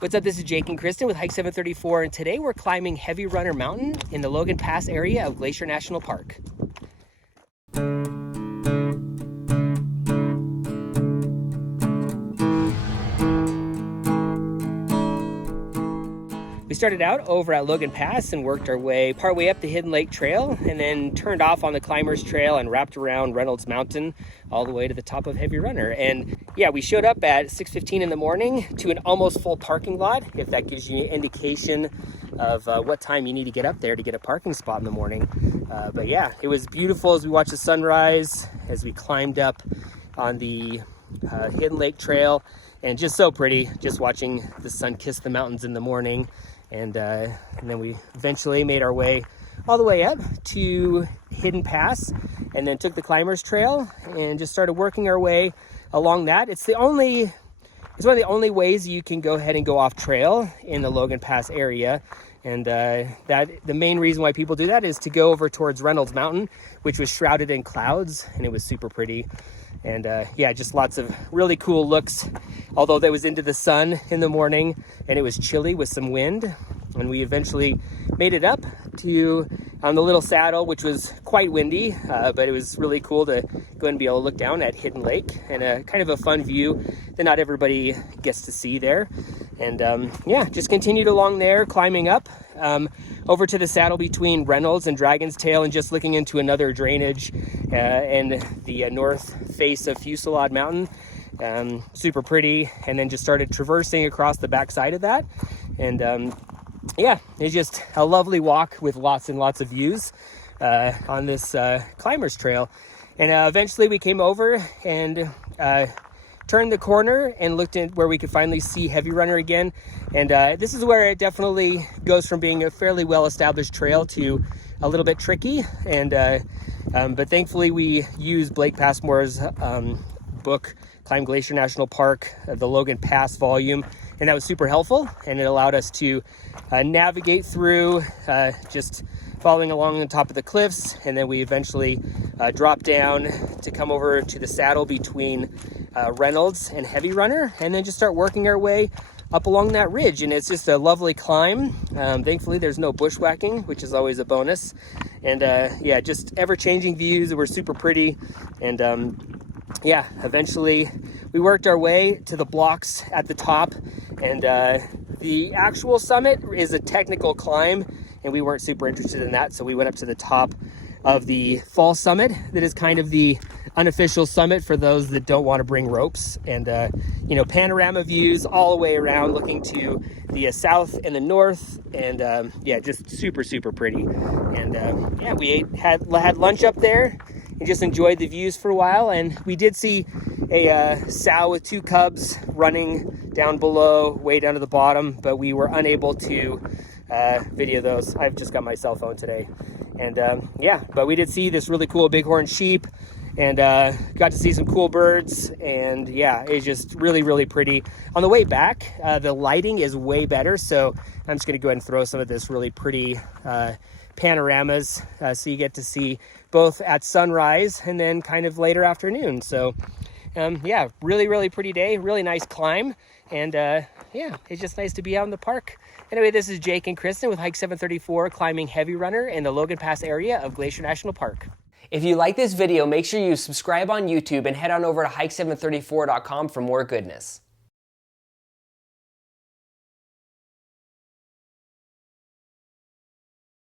What's up, this is Jake and Kristen with Hike 734, and today we're climbing Heavy Runner Mountain in the Logan Pass area of Glacier National Park. We started out over at Logan Pass and worked our way partway up the Hidden Lake Trail, and then turned off on the Climbers Trail and wrapped around Reynolds Mountain all the way to the top of Heavy Runner. And yeah, we showed up at 6:15 in the morning to an almost full parking lot, if that gives you an indication of what time you need to get up there to get a parking spot in the morning. But yeah, it was beautiful as we watched the sunrise, as we climbed up on the Hidden Lake Trail, and just so pretty, just watching the sun kiss the mountains in the morning. And then we eventually made our way all the way up to Hidden Pass, and then took the Climbers Trail and just started working our way along that. It's one of the only ways you can go ahead and go off trail in the Logan Pass area. And the main reason why people do that is to go over towards Reynolds Mountain, which was shrouded in clouds, and it was super pretty. And yeah, just lots of really cool looks, although that was into the sun in the morning and it was chilly with some wind. And we eventually made it up to on the little saddle, which was quite windy, but it was really cool to go and be able to look down at Hidden Lake, and kind of a fun view that not everybody gets to see there. And yeah, just continued along there, climbing up over to the saddle between Reynolds and Dragon's Tail, and just looking into another drainage and the north face of Fusilade Mountain. Super pretty. And then just started traversing across the backside of that. And yeah, it's just a lovely walk with lots and lots of views on this Climbers Trail. And eventually we came over and turned the corner and looked at where we could finally see Heavy Runner again. And this is where it definitely goes from being a fairly well-established trail to a little bit tricky. And but thankfully we used Blake Passmore's book, Climb Glacier National Park, the Logan Pass volume, and that was super helpful, and it allowed us to navigate through just following along the top of the cliffs. And then we eventually dropped down to come over to the saddle between Reynolds and Heavy Runner, and then just start working our way up along that ridge. And it's just a lovely climb. Thankfully there's no bushwhacking, which is always a bonus. And yeah, just ever-changing views that were super pretty. And yeah, eventually we worked our way to the blocks at the top, and the actual summit is a technical climb, and we weren't super interested in that, so we went up to the top of the fall summit. That is kind of the unofficial summit for those that don't want to bring ropes. And you know, panorama views all the way around, looking to the south and the north. And yeah, just super pretty. And yeah, we had lunch up there and just enjoyed the views for a while. And we did see a sow with two cubs running down below, way down to the bottom, but we were unable to video those. I've just got my cell phone today. And yeah, but we did see this really cool bighorn sheep, and got to see some cool birds. And yeah, it's just really pretty. On the way back, the lighting is way better, so I'm just gonna go ahead and throw some of this really pretty panoramas, so you get to see both at sunrise and then kind of later afternoon. So yeah, really pretty day, really nice climb. And yeah, it's just nice to be out in the park. Anyway, this is Jake and Kristen with Hike 734, climbing Heavy Runner in the Logan Pass area of Glacier National Park. If you like this video, make sure you subscribe on YouTube and head on over to hike734.com for more goodness.